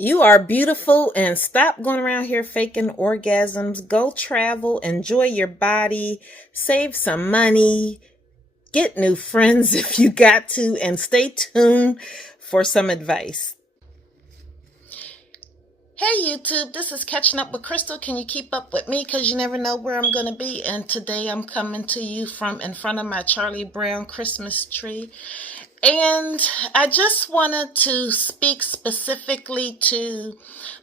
You are beautiful and stop going around here faking orgasms. Go travel, enjoy your body, save some money, get new friends if you got to, and stay tuned for some advice. Hey YouTube, this is Catching Up with Crystal. Can you keep up with me? Because you never know where I'm going to be. And today I'm coming to you from in front of my Charlie Brown Christmas tree. And I just wanted to speak specifically to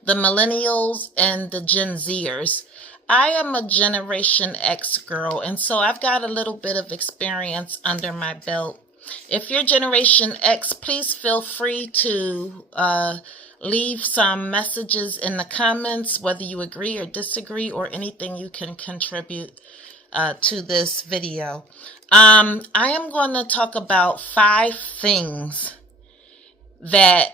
the Millennials and the Gen Zers. I am a Generation X girl, and so I've got a little bit of experience under my belt. If you're Generation X, please feel free to leave some messages in the comments, whether you agree or disagree, or anything you can contribute to this video. I am going to talk about 5 things that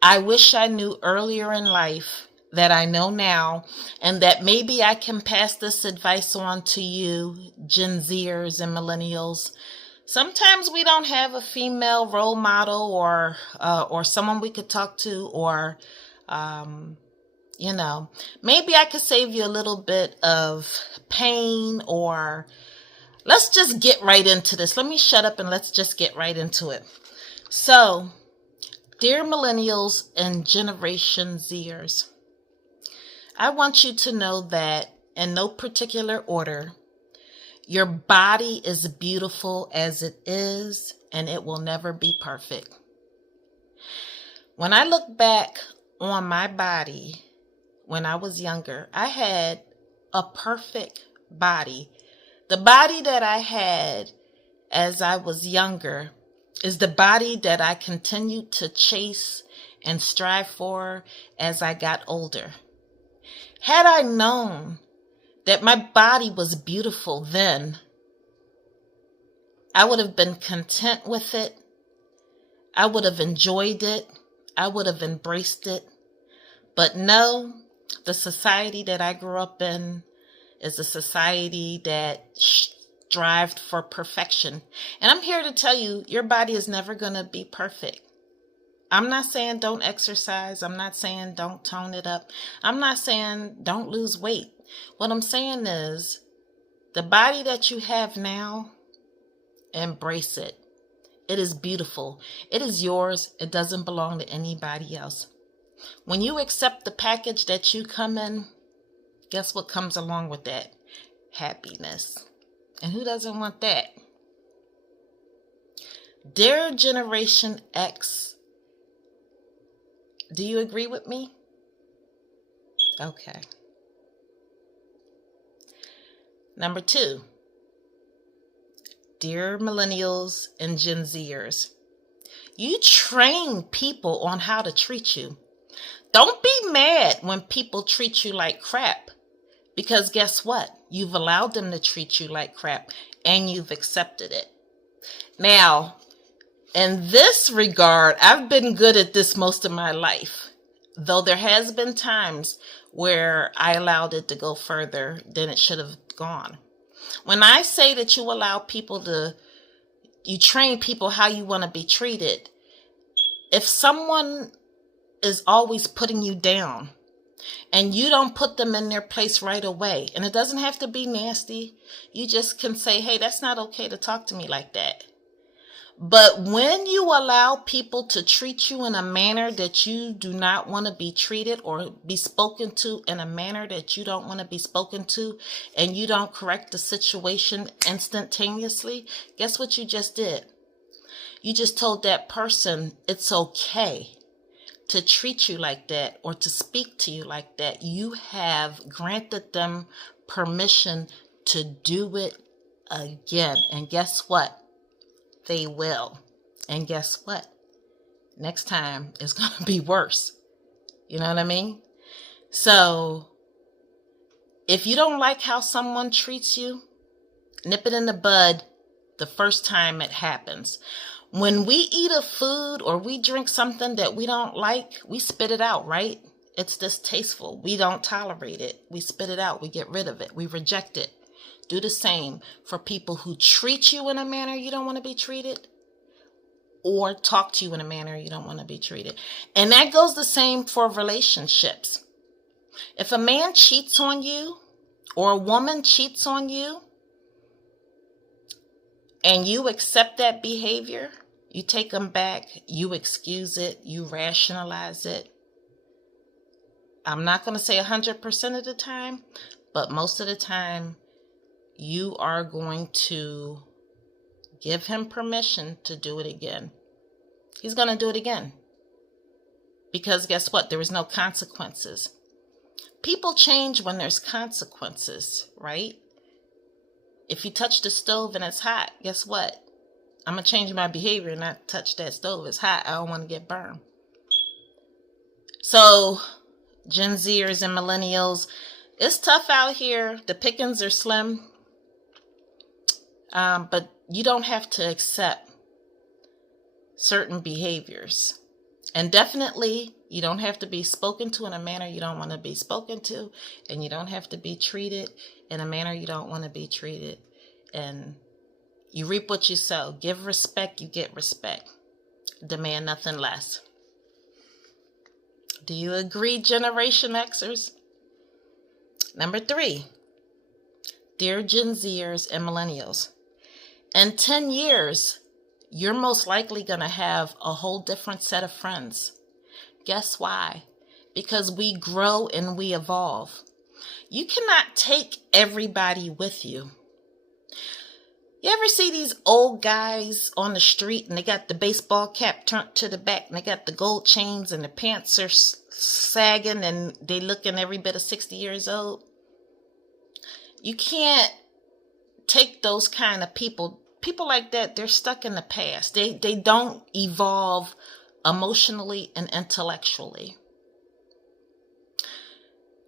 I wish I knew earlier in life that I know now, and that maybe I can pass this advice on to you, Gen Zers and Millennials. Sometimes we don't have a female role model or someone we could talk to, or maybe I could save you a little bit of pain. Or let's just get right into this. Let me shut up and let's just get right into it. So, dear Millennials and Generation Zers, I want you to know that in no particular order, your body is beautiful as it is, and it will never be perfect. When I look back on my body when I was younger, I had a perfect body. The body that I had as I was younger is the body that I continued to chase and strive for as I got older. Had I known that my body was beautiful then, I would have been content with it. I would have enjoyed it. I would have embraced it. But no, the society that I grew up in is a society that strived for perfection. And I'm here to tell you, your body is never going to be perfect. I'm not saying don't exercise. I'm not saying don't tone it up. I'm not saying don't lose weight. What I'm saying is, the body that you have now, embrace it. It is beautiful. It is yours. It doesn't belong to anybody else. When you accept the package that you come in, guess what comes along with that? Happiness. And who doesn't want that? Dear Generation X, do you agree with me? Okay. Number 2, dear Millennials and Gen Zers, you train people on how to treat you. Don't be mad when people treat you like crap, because guess what? You've allowed them to treat you like crap, and you've accepted it. Now, in this regard, I've been good at this most of my life, though there has been times where I allowed it to go further than it should have gone. When I say that you train people how you want to be treated, if someone is always putting you down and you don't put them in their place right away, and it doesn't have to be nasty, you just can say, hey, that's not okay to talk to me like that. But when you allow people to treat you in a manner that you do not want to be treated, or be spoken to in a manner that you don't want to be spoken to, and you don't correct the situation instantaneously, guess what you just did? You just told that person it's okay to treat you like that or to speak to you like that. You have granted them permission to do it again. And guess what? They will. And guess what? Next time it's going to be worse. You know what I mean? So if you don't like how someone treats you, nip it in the bud the first time it happens. When we eat a food or we drink something that we don't like, we spit it out, right? It's distasteful. We don't tolerate it. We spit it out. We get rid of it. We reject it. Do the same for people who treat you in a manner you don't want to be treated. or talk to you in a manner you don't want to be treated. And that goes the same for relationships. If a man cheats on you or a woman cheats on you and you accept that behavior, you take them back, you excuse it, you rationalize it. I'm not going to say 100% of the time, but most of the time you are going to give him permission to do it again. He's going to do it again. Because guess what? There is no consequences. People change when there's consequences, right? If you touch the stove and it's hot, guess what? I'm going to change my behavior and not touch that stove. It's hot. I don't want to get burned. So, Gen Zers and Millennials, it's tough out here. The pickings are slim. But you don't have to accept certain behaviors. And definitely, you don't have to be spoken to in a manner you don't want to be spoken to. And you don't have to be treated in a manner you don't want to be treated. And you reap what you sow. Give respect, you get respect. Demand nothing less. Do you agree, Generation Xers? Number 3. Dear Gen Zers and Millennials, in 10 years, you're most likely going to have a whole different set of friends. Guess why? Because we grow and we evolve. You cannot take everybody with you. You ever see these old guys on the street and they got the baseball cap turned to the back and they got the gold chains and the pants are sagging and they looking every bit of 60 years old? You can't take those kind of people. People like that, they're stuck in the past. They don't evolve emotionally and intellectually.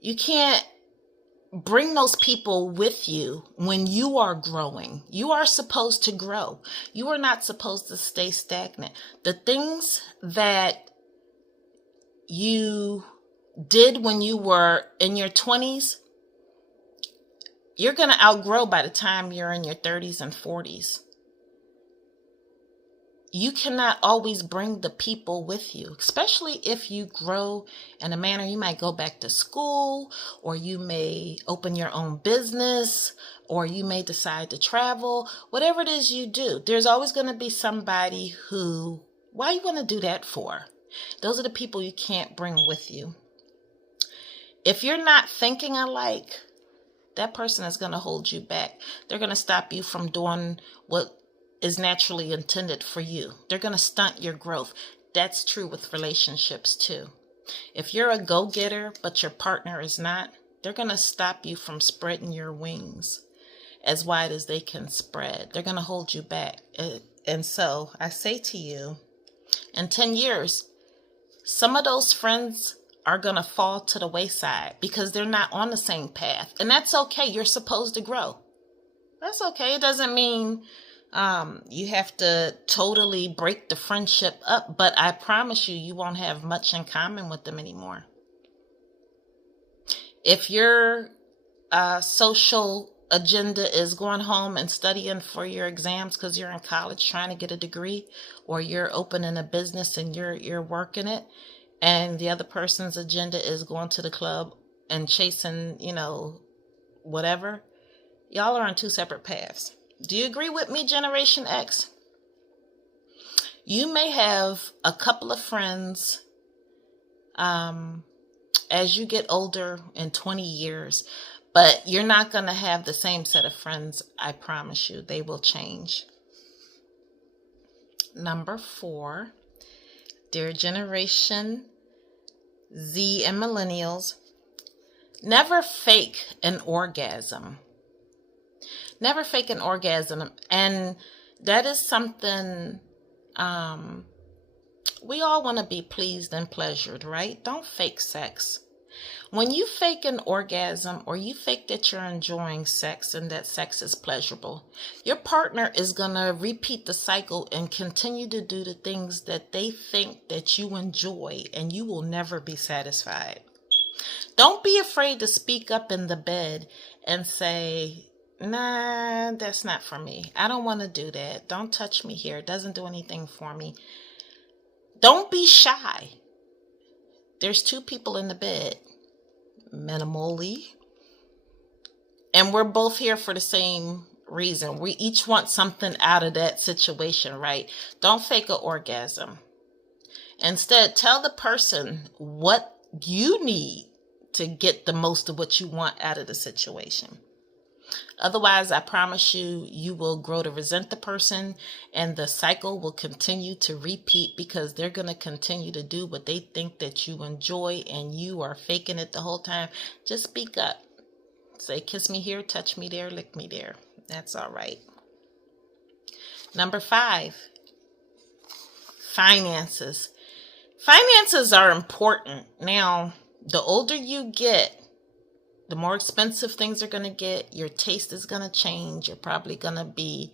You can't bring those people with you when you are growing. You are supposed to grow. You are not supposed to stay stagnant. The things that you did when you were in your 20s, you're going to outgrow by the time you're in your 30s and 40s. You cannot always bring the people with you, especially if you grow in a manner. You might go back to school, or you may open your own business, or you may decide to travel. Whatever it is you do, there's always going to be somebody who, why you want to do that for? Those are the people you can't bring with you. If you're not thinking alike, that person is going to hold you back. They're going to stop you from doing what is naturally intended for you. They're going to stunt your growth. That's true with relationships too. If you're a go-getter, but your partner is not, they're going to stop you from spreading your wings as wide as they can spread. They're going to hold you back. And so I say to you, in 10 years, some of those friends are going to fall to the wayside because they're not on the same path. And that's okay. You're supposed to grow. That's okay. It doesn't mean you have to totally break the friendship up, but I promise you, you won't have much in common with them anymore. If your social agenda is going home and studying for your exams because you're in college trying to get a degree, or you're opening a business and you're working it, and the other person's agenda is going to the club and chasing, whatever, y'all are on two separate paths. Do you agree with me, Generation X? You may have a couple of friends as you get older in 20 years, but you're not going to have the same set of friends. I promise you, they will change. Number 4, dear Generation Z and Millennials, never fake an orgasm. Never fake an orgasm. And that is something we all want to be pleased and pleasured, right? Don't fake sex. When you fake an orgasm, or you fake that you're enjoying sex and that sex is pleasurable, your partner is going to repeat the cycle and continue to do the things that they think that you enjoy, and you will never be satisfied. Don't be afraid to speak up in the bed and say, Nah, that's not for me. I don't want to do that. Don't touch me here. It doesn't do anything for me. Don't be shy. There's two people in the bed, minimally, and we're both here for the same reason. We each want something out of that situation, right? Don't fake an orgasm. Instead, tell the person what you need to get the most of what you want out of the situation. Otherwise, I promise you, you will grow to resent the person and the cycle will continue to repeat because they're going to continue to do what they think that you enjoy and you are faking it the whole time. Just speak up. Say, kiss me here, touch me there, lick me there. That's all right. Number 5, finances. Finances are important. Now, the older you get, the more expensive things are going to get. Your taste is going to change. You're probably going to be,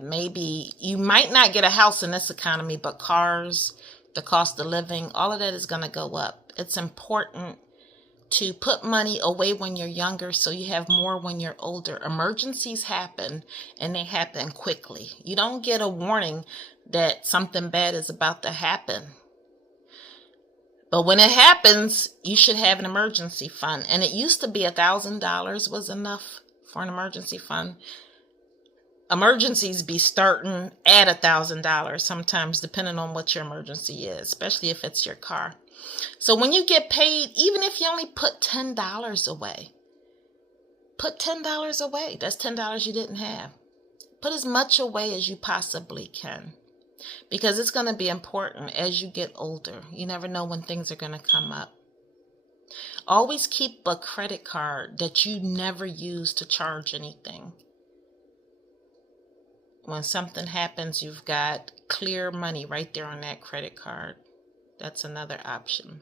maybe you might not get a house in this economy, but cars, the cost of living, all of that is going to go up. It's important to put money away when you're younger so you have more when you're older. Emergencies happen and they happen quickly. You don't get a warning that something bad is about to happen. But when it happens, you should have an emergency fund. And it used to be $1,000 was enough for an emergency fund. Emergencies be starting at $1,000 sometimes, depending on what your emergency is, especially if it's your car. So when you get paid, even if you only put $10 away, put $10 away. That's $10 you didn't have. Put as much away as you possibly can. Because it's going to be important as you get older. You never know when things are going to come up. Always keep a credit card that you never use to charge anything. When something happens, you've got clear money right there on that credit card. That's another option.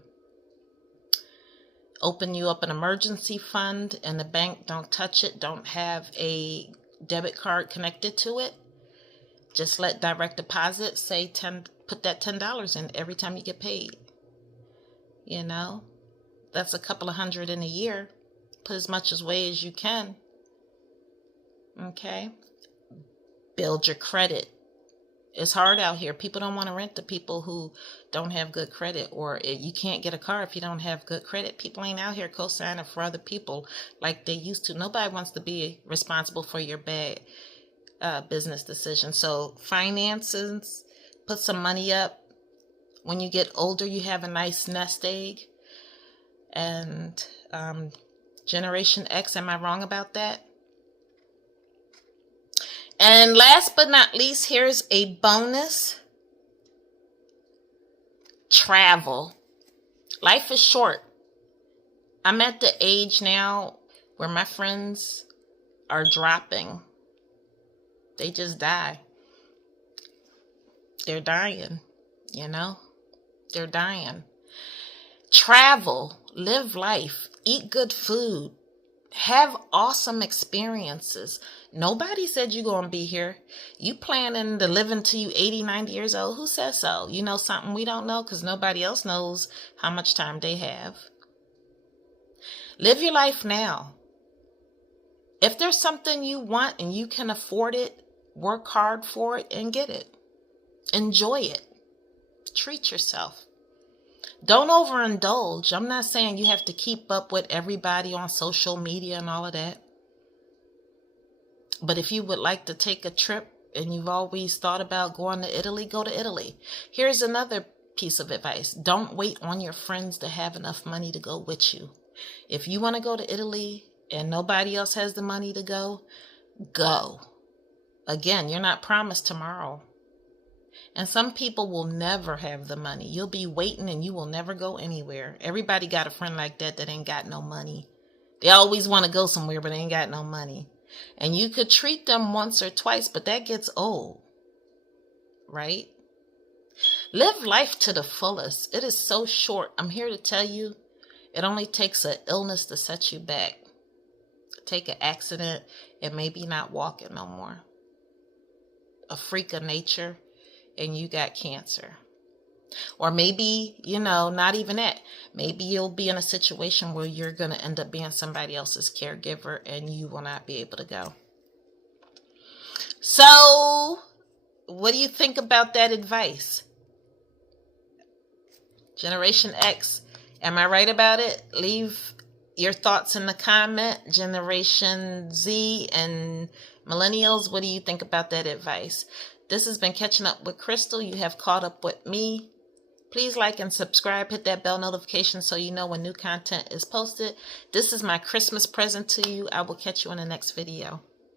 Open you up an emergency fund in the bank. Don't touch it. Don't have a debit card connected to it. Just let direct deposit say put that $10 in every time you get paid. That's a couple of hundred in a year. Put as much away as you can. Okay. Build your credit. It's hard out here. People don't want to rent to people who don't have good credit, or you can't get a car if you don't have good credit. People ain't out here co-signing for other people like they used to. Nobody wants to be responsible for your bad business decision. So finances, put some money up. When you get older, you have a nice nest egg. And Generation X, am I wrong about that? And last but not least, here's a bonus. Travel. Life is short. I'm at the age now where my friends are dropping. They just die. They're dying, They're dying. Travel, live life, eat good food, have awesome experiences. Nobody said you're going to be here. You planning to live until you 80, 90 years old. Who says so? You know something we don't know because nobody else knows how much time they have. Live your life now. If there's something you want and you can afford it, work hard for it and get it. Enjoy it. Treat yourself. Don't overindulge. I'm not saying you have to keep up with everybody on social media and all of that. But if you would like to take a trip and you've always thought about going to Italy, go to Italy. Here's another piece of advice. Don't wait on your friends to have enough money to go with you. If you want to go to Italy and nobody else has the money to go, go. Again, you're not promised tomorrow. And some people will never have the money. You'll be waiting and you will never go anywhere. Everybody got a friend like that ain't got no money. They always want to go somewhere, but they ain't got no money. And you could treat them once or twice, but that gets old. Right? Live life to the fullest. It is so short. I'm here to tell you, it only takes an illness to set you back. Take an accident and maybe not walking no more. A freak of nature and you got cancer. Or maybe, not even that. Maybe you'll be in a situation where you're going to end up being somebody else's caregiver and you will not be able to go. So, what do you think about that advice? Generation X, am I right about it? Leave your thoughts in the comment. Generation Z and Millennials, what do you think about that advice? This has been Catching Up with Crystal. You have caught up with me. Please like and subscribe. Hit that bell notification so you know when new content is posted. This is my Christmas present to you. I will catch you in the next video.